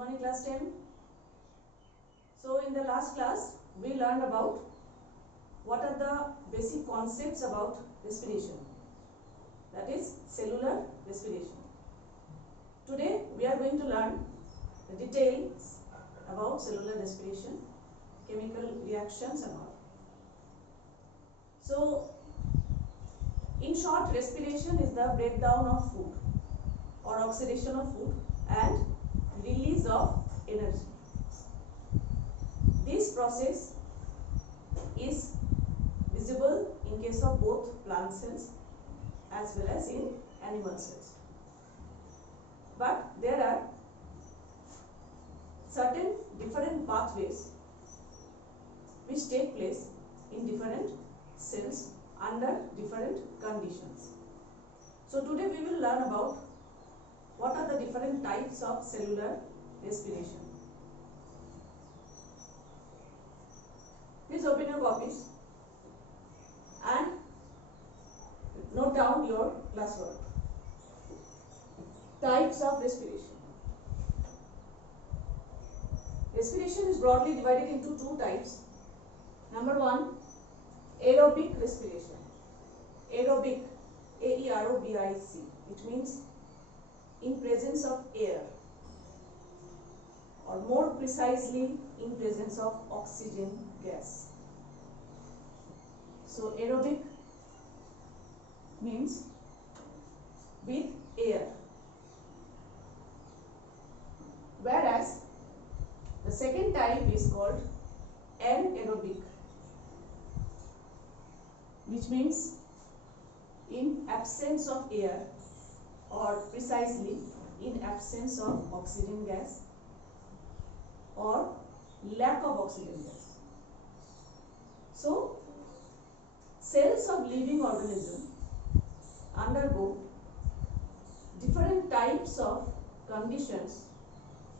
morning class 10. So in the last class we learned about what are the basic concepts about respiration, that is cellular respiration. Today we are going to learn the details about cellular respiration, chemical reactions and all. So in short, respiration is the breakdown of food or oxidation of food and release of energy. This process is visible in case of both plant cells as well as in animal cells. But there are certain different pathways which take place in different cells under different conditions. So today we will learn about what are the different types of cellular respiration. Please open your copies and note down your classwork. Types of respiration. Respiration is broadly divided into two types. Number one, aerobic respiration. Aerobic, A-E-R-O-B-I-C. It means in presence of air, or more precisely in presence of oxygen gas. So aerobic means with air, whereas the second type is called anaerobic, which means in absence of air, or precisely in absence of oxygen gas or lack of oxygen gas. So cells of living organism undergo different types of conditions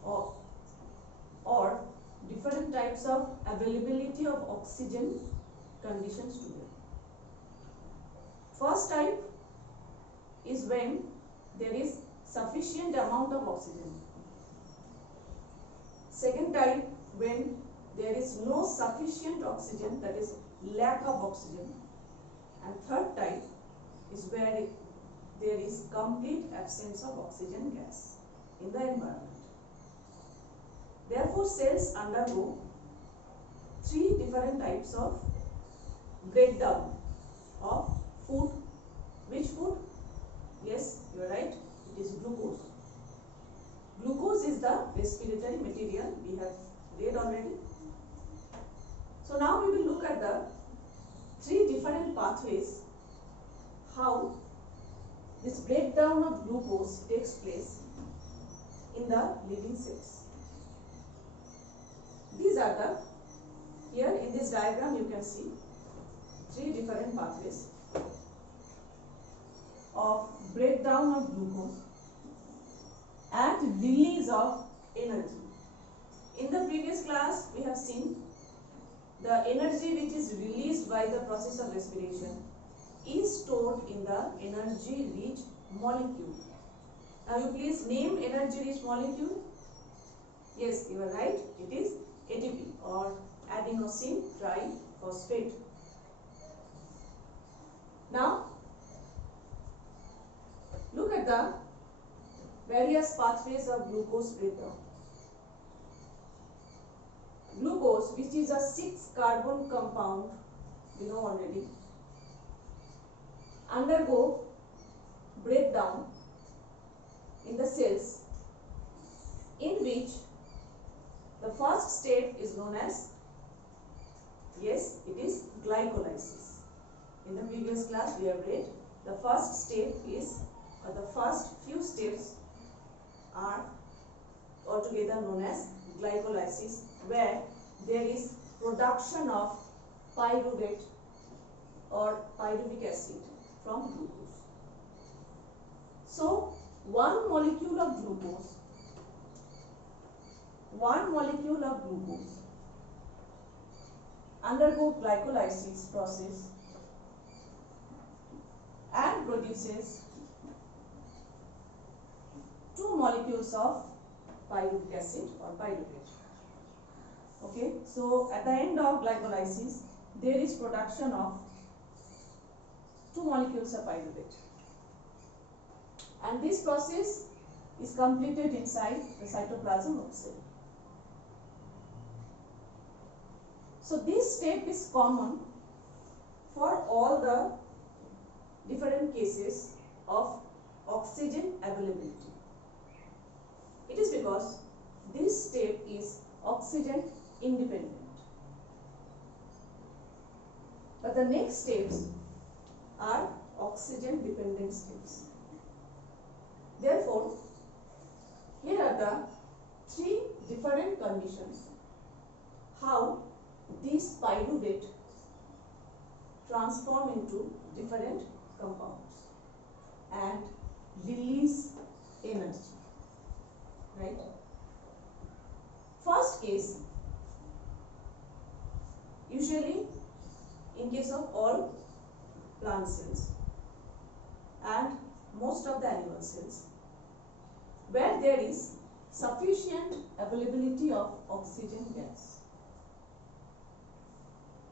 or different types of availability of oxygen conditions to them. First type is when there is sufficient amount of oxygen. Second type, when there is no sufficient oxygen, that is lack of oxygen. And third type is where there is complete absence of oxygen gas in the environment. Therefore, cells undergo three different types of breakdown of food. Which food? Yes, you are right, it is glucose. Glucose is the respiratory material, we have read already. So now we will look at the three different pathways, how this breakdown of glucose takes place in the living cells. These are the, here in this diagram you can see three different pathways of breakdown of glucose and release of energy. In the previous class we have seen the energy which is released by the process of respiration is stored in the energy rich molecule. Now you please name energy rich molecule. Yes, you are right, it is ATP or adenosine triphosphate. Now look at the various pathways of glucose breakdown. Glucose, which is a 6-carbon compound, you know already, undergo breakdown in the cells, in which the first step is known as, yes, it is glycolysis. In the previous class we have read the first step is, or the first few steps are altogether known as glycolysis, where there is production of pyruvate or pyruvic acid from glucose. So one molecule of glucose undergo glycolysis process and produces two molecules of pyruvic acid or pyruvate. Okay, so at the end of glycolysis, there is production of two molecules of pyruvate, and this process is completed inside the cytoplasm of cell. So this step is common for all the different cases of oxygen availability. It is because this step is oxygen independent. But the next steps are oxygen dependent steps. Therefore, here are the three different conditions how these pyruvate transform into different compounds and release energy. Right? First case, usually in case of all plant cells and most of the animal cells, where there is sufficient availability of oxygen gas.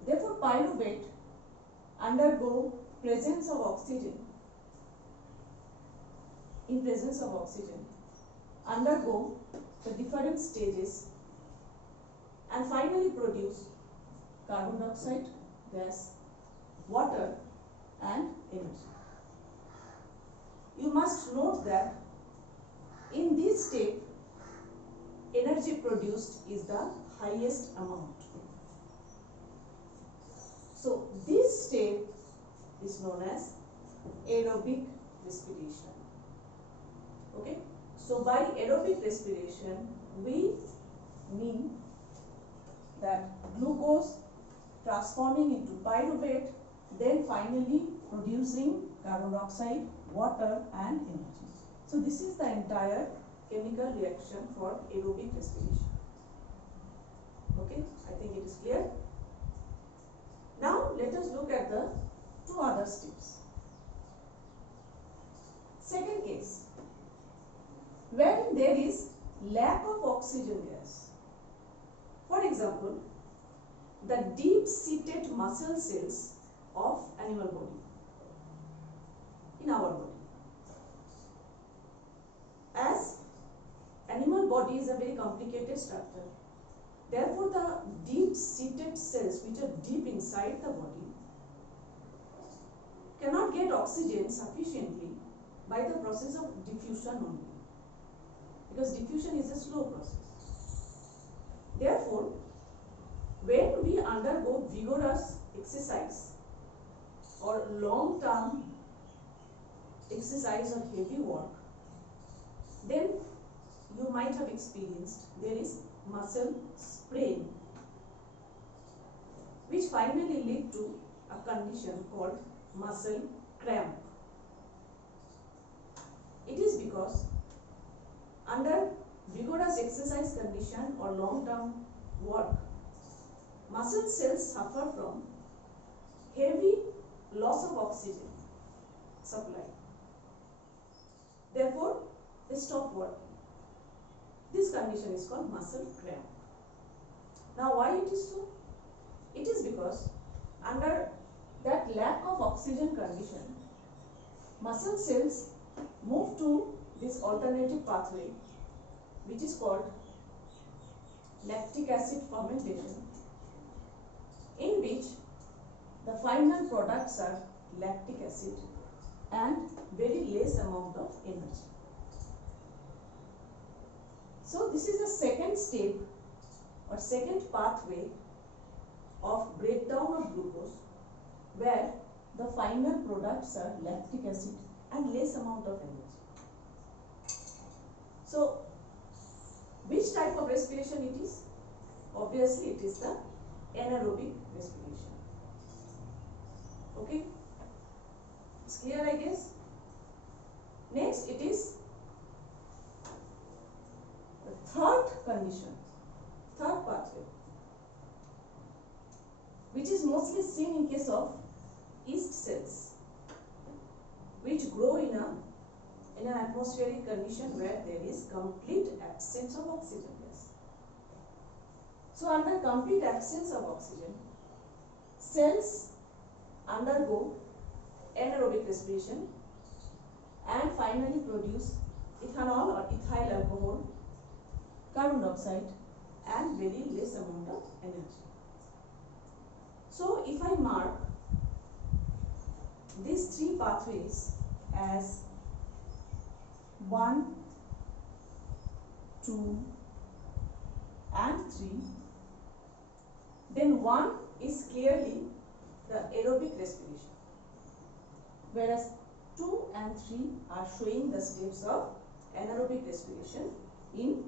Therefore, pyruvate undergo presence of oxygen. In presence of oxygen, undergo the different stages and finally produce carbon dioxide gas, water and energy. You must note that in this step, energy produced is the highest amount. So this step is known as aerobic respiration. Okay? So by aerobic respiration, we mean that glucose transforming into pyruvate, then finally producing carbon dioxide, water and energy. So this is the entire chemical reaction for aerobic respiration. Okay, I think it is clear. Now let us look at the two other steps. Second case, wherein there is lack of oxygen gas. For example, the deep-seated muscle cells of animal body, in our body. As animal body is a very complicated structure, therefore the deep-seated cells which are deep inside the body cannot get oxygen sufficiently by the process of diffusion only, because diffusion is a slow process. Therefore, when we undergo vigorous exercise or long-term exercise or heavy work, then you might have experienced there is muscle sprain, which finally lead to a condition called muscle cramp. It is because under vigorous exercise condition or long-term work, muscle cells suffer from heavy loss of oxygen supply. Therefore, they stop working. This condition is called muscle cramp. Now, why it is so? It is because under that lack of oxygen condition, muscle cells move to this alternative pathway, which is called lactic acid fermentation, in which the final products are lactic acid and very less amount of energy. So this is the second step or second pathway of breakdown of glucose, where the final products are lactic acid and less amount of energy. So which type of respiration it is? Obviously it is the anaerobic respiration. Okay, it's clear, I guess. Next, it is the third condition, third pathway, which is mostly seen in case of yeast cells, which grow in an atmospheric condition where there is complete absence of oxygen gas. So under complete absence of oxygen, cells undergo anaerobic respiration and finally produce ethanol or ethyl alcohol, carbon dioxide and very less amount of energy. So if I mark these three pathways as 1, 2 and 3, then 1 is clearly the aerobic respiration, whereas 2 and 3 are showing the steps of anaerobic respiration in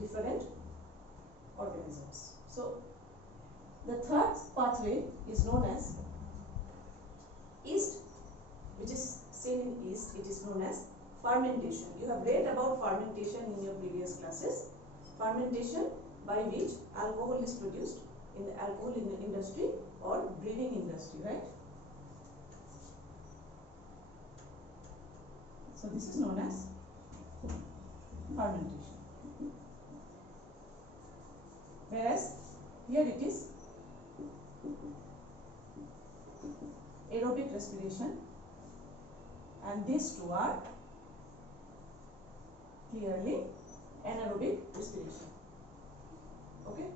different organisms. So the third pathway is known as yeast, which is seen in yeast. It is known as fermentation. You have read about fermentation in your previous classes. Fermentation by which alcohol is produced in the alcohol industry or brewing industry, right? So this is known as fermentation. Whereas here it is aerobic respiration, and these two are clearly anaerobic respiration. Okay.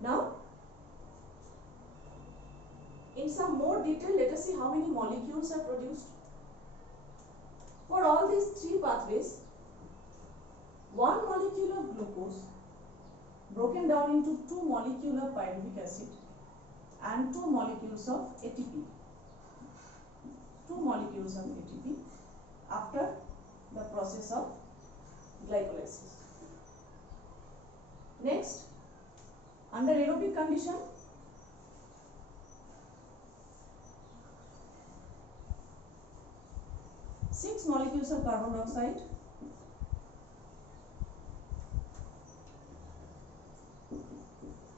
Now, in some more detail, let us see how many molecules are produced. For all these three pathways, one molecule of glucose broken down into 2 molecules of pyruvic acid and 2 molecules of ATP. 2 molecules of ATP after the process of glycolysis. Next, under aerobic condition, six molecules of carbon dioxide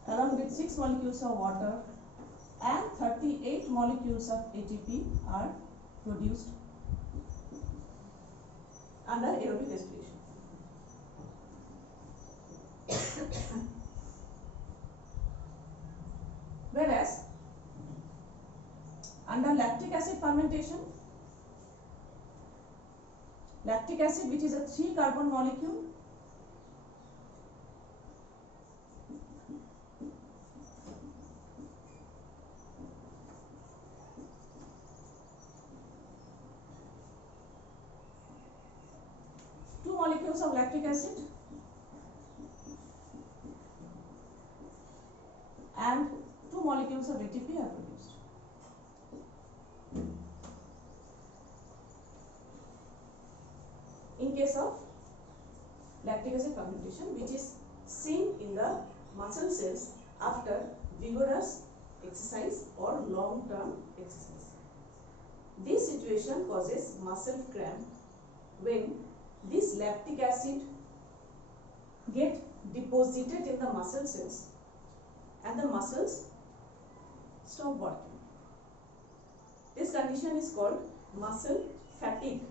along with 6 molecules of water and 38 molecules of ATP are produced under aerobic respiration. Whereas under lactic acid fermentation, lactic acid, which is a 3 carbon molecule, molecules of lactic acid and 2 molecules of ATP are produced. In case of lactic acid fermentation, which is seen in the muscle cells after vigorous exercise or long-term exercise. This situation causes muscle cramp when this lactic acid get deposited in the muscle cells and the muscles stop working. This condition is called muscle fatigue.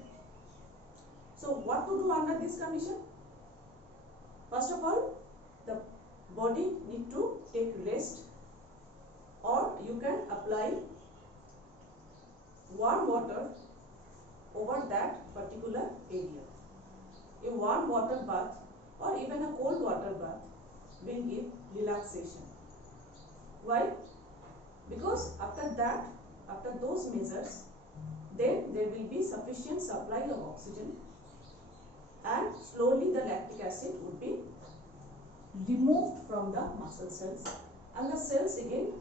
So what to do under this condition? First of all, the body need to take rest, or you can apply warm water over that particular area. A warm water bath or even a cold water bath will give relaxation. Why? Because after that, after those measures, then there will be sufficient supply of oxygen and slowly the lactic acid would be removed from the muscle cells and the cells again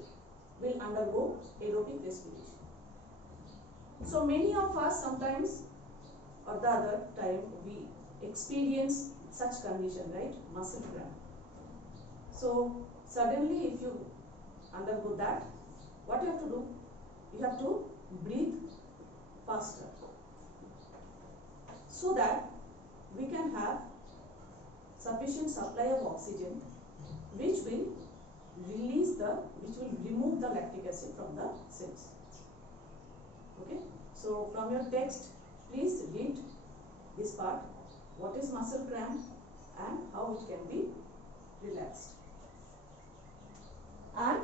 will undergo aerobic respiration. So many of us sometimes or the other time we experience such condition, right? Muscle cramp. So suddenly if you undergo that, what you have to do? You have to breathe faster so that we can have sufficient supply of oxygen which will remove the lactic acid from the cells. Okay, so from your text please read this part. what is muscle cramp and how it can be relaxed. And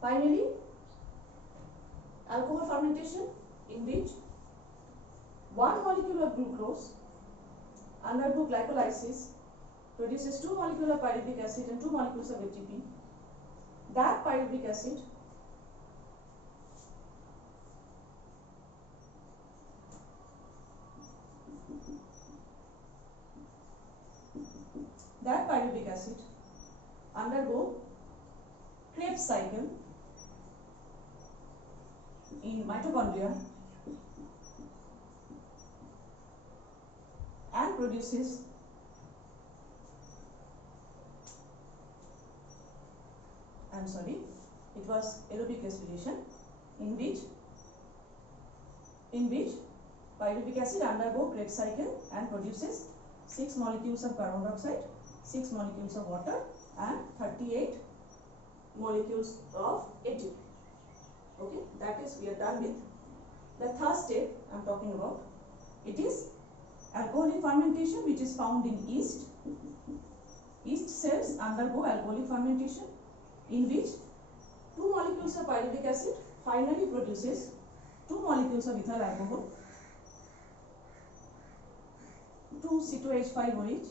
finally, alcohol fermentation, in which one molecule of glucose undergo glycolysis produces 2 molecules of pyruvic acid and 2 molecules of ATP. That pyruvic acid undergo Krebs cycle in mitochondria and produces it was aerobic respiration in which pyruvic acid undergo Krebs cycle and produces 6 molecules of carbon dioxide, 6 molecules of water and 38 molecules of ATP. Okay, that is, we are done with the third step I am talking about. It is alcoholic fermentation, which is found in yeast. Yeast cells undergo alcoholic fermentation in which 2 molecules of pyruvic acid finally produces 2 molecules of ethyl alcohol, 2 C2H5OH,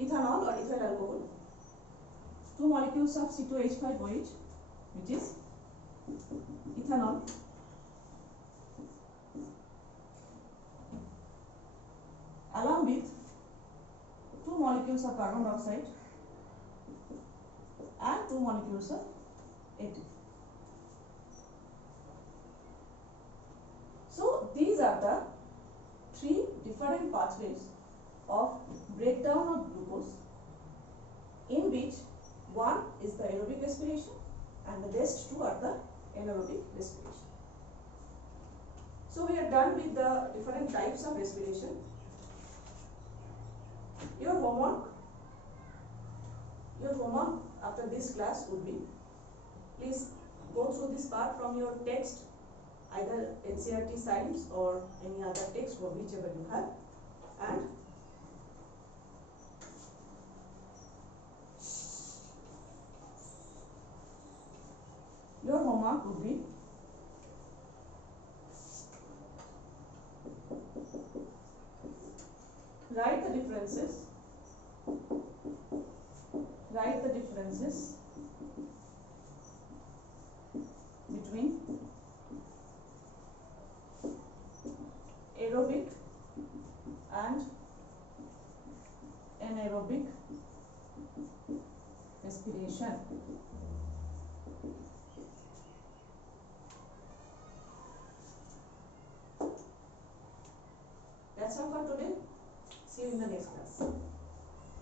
ethanol or ethyl alcohol, 2 molecules of C2H5OH, which is ethanol, along with 2 molecules of carbon dioxide and 2 molecules of ATP. So these are the 3 different pathways of breakdown of glucose, in which one is the aerobic respiration and the rest 2 are the anaerobic respiration. So we are done with the different types of respiration. Your homework after this class would be, please go through this part from your text, either NCERT science or any other text or whichever you have, and your homework would be write the differences between aerobic and anaerobic respiration. That's all for today. See you in the next class.